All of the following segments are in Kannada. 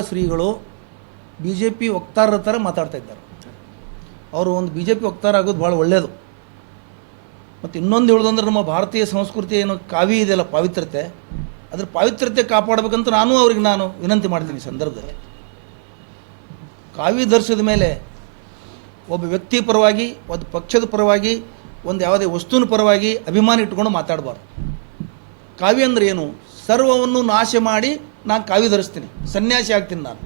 ಶ್ರೀಗಳು ಬಿ ಜೆ ಪಿ ವಕ್ತಾರರ ಥರ ಮಾತಾಡ್ತಾ ಇದ್ದಾರೆ. ಅವರು ಒಂದು ಬಿ ಜೆ ಪಿ ವಕ್ತಾರ ಆಗೋದು ಭಾಳ ಒಳ್ಳೆಯದು ಮತ್ತು ಇನ್ನೊಂದು ಹೇಳೋದಂದ್ರೆ ನಮ್ಮ ಭಾರತೀಯ ಸಂಸ್ಕೃತಿ ಏನು ಕಾವಿ ಇದೆಯಲ್ಲ ಪಾವಿತ್ರತೆ ಅದ್ರ ಪಾವಿತ್ರತೆ ಕಾಪಾಡಬೇಕಂತ ನಾನು ಅವ್ರಿಗೆ ನಾನು ವಿನಂತಿ ಮಾಡ್ತೀನಿ ಸಂದರ್ಭದಲ್ಲಿ. ಕಾವಿ ಧರಿಸಿದ ಮೇಲೆ ಒಬ್ಬ ವ್ಯಕ್ತಿ ಪರವಾಗಿ ಒಂದು ಪಕ್ಷದ ಪರವಾಗಿ, ಒಂದು ಯಾವುದೇ ವಸ್ತುವಿನ ಪರವಾಗಿ ಅಭಿಮಾನ ಇಟ್ಕೊಂಡು ಮಾತಾಡಬಾರ್ದು. ಕಾವ್ಯ ಅಂದ್ರೆ ಏನು? ಸರ್ವವನ್ನು ನಾಶ ಮಾಡಿ ನಾನು ಕಾವಿ ಧರಿಸ್ತೀನಿ. ಸನ್ಯಾಸಿ ಆಗ್ತೀನಿ ನಾನು.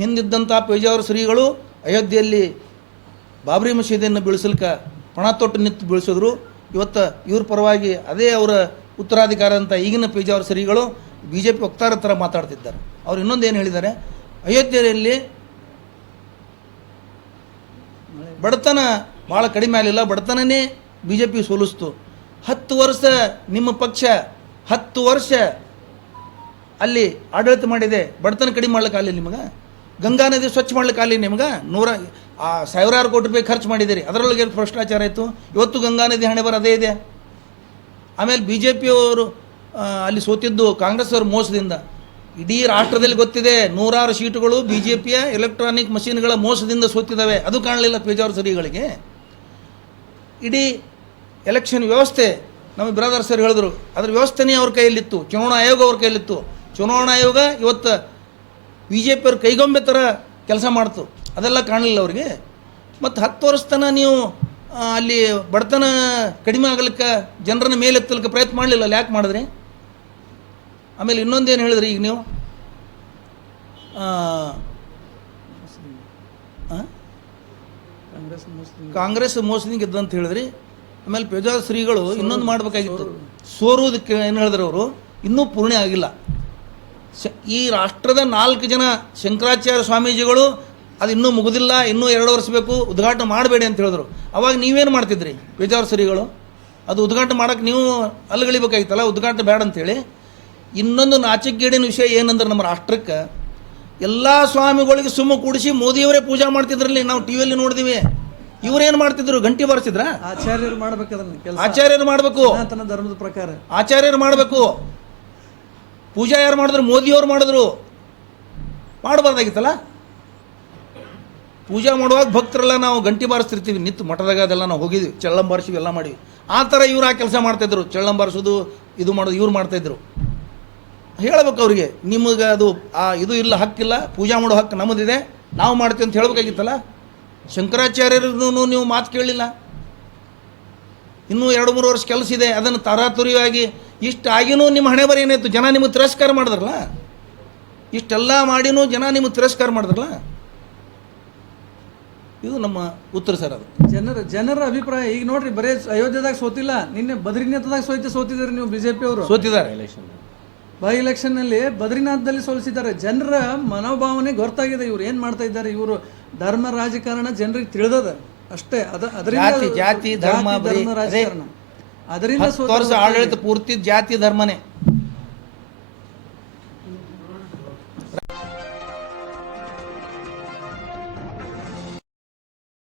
ಹಿಂದಿದ್ದಂಥ ಪೇಜಾವರ ಶ್ರೀಗಳು ಅಯೋಧ್ಯೆಯಲ್ಲಿ ಬಾಬರಿ ಮಸೀದಿಯನ್ನು ಬೀಳಿಸಲಿಕ್ಕೆ ಪಣ ತೊಟ್ಟು ನಿಂತು ಬೆಳೆಸಿದ್ರು. ಇವತ್ತು ಇವ್ರ ಪರವಾಗಿ ಅದೇ ಅವರ ಉತ್ತರಾಧಿಕಾರ ಅಂತ ಈಗಿನ ಪೇಜಾವರ ಶ್ರೀಗಳು ಬಿ ಜೆ ಪಿ ವಕ್ತಾರ ಥರ ಮಾತಾಡ್ತಿದ್ದಾರೆ. ಅವ್ರು ಇನ್ನೊಂದು ಏನು ಹೇಳಿದ್ದಾರೆ? ಅಯೋಧ್ಯೆಯಲ್ಲಿ ಬಡತನ ಭಾಳ ಕಡಿಮೆ ಆಗಲಿಲ್ಲ. ಬಡತನನೇ ಬಿ ಜೆ ಪಿ ಸೋಲಿಸ್ತು. ಹತ್ತು ವರ್ಷ ನಿಮ್ಮ ಪಕ್ಷ, ಹತ್ತು ವರ್ಷ ಅಲ್ಲಿ ಆಡಳಿತ ಮಾಡಿದೆ, ಬಡತನ ಕಡಿಮೆ ಮಾಡ್ಲಿಕ್ಕೆ ನಿಮಗೆ? ಗಂಗಾ ನದಿ ಸ್ವಚ್ಛ ಮಾಡ್ಲಿಕ್ಕೆ ಆಗಲಿ ನಿಮ್ಗೆ? ನೂರ, ಆ ಸಾವಿರಾರು ಕೋಟಿ ರೂಪಾಯಿ ಖರ್ಚು ಮಾಡಿದ್ದೀರಿ. ಅದರೊಳಗೆ ಭ್ರಷ್ಟಾಚಾರ ಇತ್ತು? ಇವತ್ತು ಗಂಗಾ ನದಿ ಹಣೆ ಬರ ಅದೇ ಇದೆ. ಆಮೇಲೆ ಬಿ ಜೆ ಪಿಯವರು ಅಲ್ಲಿ ಸೋತಿದ್ದು ಕಾಂಗ್ರೆಸ್ ಅವರು ಮೋಸದಿಂದ. ಇಡೀ ರಾಷ್ಟ್ರದಲ್ಲಿ ಗೊತ್ತಿದೆ, ನೂರಾರು ಸೀಟುಗಳು ಬಿ ಜೆ ಪಿಯ ಎಲೆಕ್ಟ್ರಾನಿಕ್ ಮಷೀನ್ಗಳ ಮೋಸದಿಂದ ಸೋತಿದ್ದಾವೆ. ಅದು ಕಾಣಲಿಲ್ಲ ಪೇಜಾವರ್ ಸರಿಗಳಿಗೆ. ಇಡೀ ಎಲೆಕ್ಷನ್ ವ್ಯವಸ್ಥೆ, ನಮ್ಮ ಬ್ರದರ್ ಸರ್ ಹೇಳಿದ್ರು, ಅದ್ರ ವ್ಯವಸ್ಥೆನೇ ಅವ್ರ ಕೈಯಲ್ಲಿತ್ತು, ಚುನಾವಣಾ ಆಯೋಗ ಅವ್ರ ಕೈಯಲ್ಲಿತ್ತು. ಚುನಾವಣಾ ಆಯೋಗ ಇವತ್ತು ಬಿ ಜೆ ಪಿಯವ್ರ ಕೈಗೊಂಬೆ ಥರ ಕೆಲಸ ಮಾಡ್ತು. ಅದೆಲ್ಲ ಕಾಣಲಿಲ್ಲ ಅವ್ರಿಗೆ. ಮತ್ತು ಹತ್ತು ವರ್ಷ ತನಕ ನೀವು ಅಲ್ಲಿ ಬಡತನ ಕಡಿಮೆ ಆಗಲಿಕ್ಕೆ ಜನರನ್ನ ಮೇಲೆತ್ತಲಿಕ್ಕೆ ಪ್ರಯತ್ನ ಮಾಡಲಿಲ್ಲ, ಅಲ್ಲಿ ಯಾಕೆ ಮಾಡಿದ್ರಿ? ಆಮೇಲೆ ಇನ್ನೊಂದೇನು ಹೇಳಿದ್ರಿ ಈಗ ನೀವು? ಕಾಂಗ್ರೆಸ್ ಮೋಸದಿಂದ ಗೆದ್ದು ಅಂತ ಹೇಳಿದ್ರಿ. ಆಮೇಲೆ ಪೇಜಾದ ಶ್ರೀಗಳು ಇನ್ನೊಂದು ಮಾಡಬೇಕಾಗಿತ್ತು. ಸೋರುವುದಕ್ಕೆ ಏನು ಹೇಳಿದ್ರು ಅವರು? ಇನ್ನೂ ಪೂರ್ಣೆ ಆಗಿಲ್ಲ. ಶ- ಈ ರಾಷ್ಟ್ರದ ನಾಲ್ಕು ಜನ ಶಂಕರಾಚಾರ್ಯ ಸ್ವಾಮೀಜಿಗಳು ಅದು ಇನ್ನೂ ಮುಗುದಿಲ್ಲ ಇನ್ನೂ ಎರಡು ವರ್ಷ ಬೇಕು ಉದ್ಘಾಟನೆ ಮಾಡಬೇಡಿ ಅಂತ ಹೇಳಿದ್ರು. ಅವಾಗ ನೀವೇನು ಮಾಡ್ತಿದ್ರಿ ಪೇಜಾವರ ಶ್ರೀಗಳು ಅದು ಉದ್ಘಾಟನೆ ಮಾಡೋಕ್ಕೆ ನೀವು ಅಲ್ಲಗಳಿಬೇಕಾಗಿತ್ತಲ್ಲ ಉದ್ಘಾಟನೆ ಬೇಡ ಅಂತೇಳಿ. ಇನ್ನೊಂದು ನಾಚಿಕೆಗೇಡಿನ ವಿಷಯ ಏನಂದ್ರೆ ನಮ್ಮ ರಾಷ್ಟ್ರಕ್ಕೆ ಎಲ್ಲ ಸ್ವಾಮಿಗಳಿಗೆ ಸುಮ್ಮ ಕೂಡಿಸಿ ಮೋದಿಯವರೇ ಪೂಜಾ ಮಾಡ್ತಿದ್ರಲ್ಲಿ ನಾವು ಟಿ ವಿಯಲ್ಲಿ ನೋಡಿದಿವಿ. ಇವರೇನು ಮಾಡ್ತಿದ್ರು ಗಂಟೆ ಬಾರಿಸಿದ್ರ? ಆಚಾರ್ಯರು ಮಾಡಬೇಕು ಆಚಾರ್ಯರು ಮಾಡಬೇಕು. ಧರ್ಮದ ಪ್ರಕಾರ. ಆಚಾರ್ಯರು ಮಾಡಬೇಕು. ಪೂಜಾ ಯಾರು ಮಾಡಿದ್ರು? ಮೋದಿಯವ್ರು ಮಾಡಿದ್ರು. ಮಾಡಬಾರ್ದಾಗಿತ್ತಲ್ಲ? ಪೂಜಾ ಮಾಡುವಾಗ ಭಕ್ತರೆಲ್ಲ ನಾವು ಗಂಟಿ ಬಾರಿಸ್ತಿರ್ತೀವಿ. ನಿಂತು ಮಠದಾಗ ಅದೆಲ್ಲ ನಾವು ಹೋಗಿದ್ವಿ. ಚಳ್ಳಂ ಬಾರಿಸಿವಿ ಎಲ್ಲ ಮಾಡಿ ಆ ಥರ ಇವ್ರು ಆ ಕೆಲಸ ಮಾಡ್ತಾಯಿದ್ರು ಚಳ್ಳಂ ಬಾರಿಸೋದು, ಇದು ಮಾಡೋದು, ಇವ್ರು ಮಾಡ್ತಾಯಿದ್ರು ಹೇಳಬೇಕು ಅವರಿಗೆ. ನಿಮಗೆ ಅದು, ಆ, ಇದು ಇಲ್ಲ ಹಕ್ಕಿಲ್ಲ ಪೂಜಾ ಮಾಡೋ ಹಕ್ಕು ನಮ್ಮದಿದೆ. ನಾವು ಮಾಡ್ತೀವಿ ಅಂತ ಹೇಳಬೇಕಾಗಿತ್ತಲ್ಲ? ಶಂಕರಾಚಾರ್ಯರಿಗೂ ನೀವು ಮಾತು ಕೇಳಲಿಲ್ಲ? ಇನ್ನೂ ಎರಡು ಮೂರು ವರ್ಷ ಕೆಲಸ ಇದೆ. ಅದನ್ನು ತರಾತುರಿಯಾಗಿ ಇಷ್ಟು ಆಗಿನೂ ನಿಮ್ಮ ಹಣೆ ಬರ ಏನಾಯ್ತು? ಜನ ನಿಮಗೆ ತಿರಸ್ಕಾರ ಮಾಡಿದ್ರಲ್ಲ? ಇಷ್ಟೆಲ್ಲ ಮಾಡಿನೂ ಜನ ನಿಮಗೆ ತಿರಸ್ಕಾರ ಮಾಡಿದ್ರಲ್ಲ? ಇದು ನಮ್ಮ ಉತ್ತರ ಸರ್ ಅದು. ಜನರ ಜನರ ಅಭಿಪ್ರಾಯ ಈಗ ನೋಡ್ರಿ ಬರೇ ಅಯೋಧ್ಯೆದಾಗ ಸೋತಿಲ್ಲ ನಿನ್ನೆ ಬದ್ರಿನಾಥದಾಗ ಸೋತಿ ಸೋತಿದ್ದಾರೆ ನೀವು ಬಿಜೆಪಿ ಅವರು. ಸೋತಿದ್ದಾರೆ. ಬೈ ಎಲೆಕ್ಷನ್ನಲ್ಲಿ ಬದ್ರಿನಾಥದಲ್ಲಿ ಸೋಲಿಸಿದ್ದಾರೆ. ಜನರ ಮನೋಭಾವನೆ ಗೊತ್ತಾಗಿದೆ ಇವ್ರು ಏನ್ ಮಾಡ್ತಾ ಇದ್ದಾರೆ ಇವರು ಧರ್ಮ ರಾಜಕಾರಣ ಜನರಿಗೆ ತಿಳಿದದ ಅಷ್ಟೇ. ಅದ ಅದರಿಂದ ಜಾತಿ, ಜಾತಿ, ಧರ್ಮ ರಾಜಕಾರಣ. ಅದರಿಂದ ವರ್ಷ ಆಡಳಿತ ಪೂರ್ತಿ ಜಾತಿ ಧರ್ಮನೇ.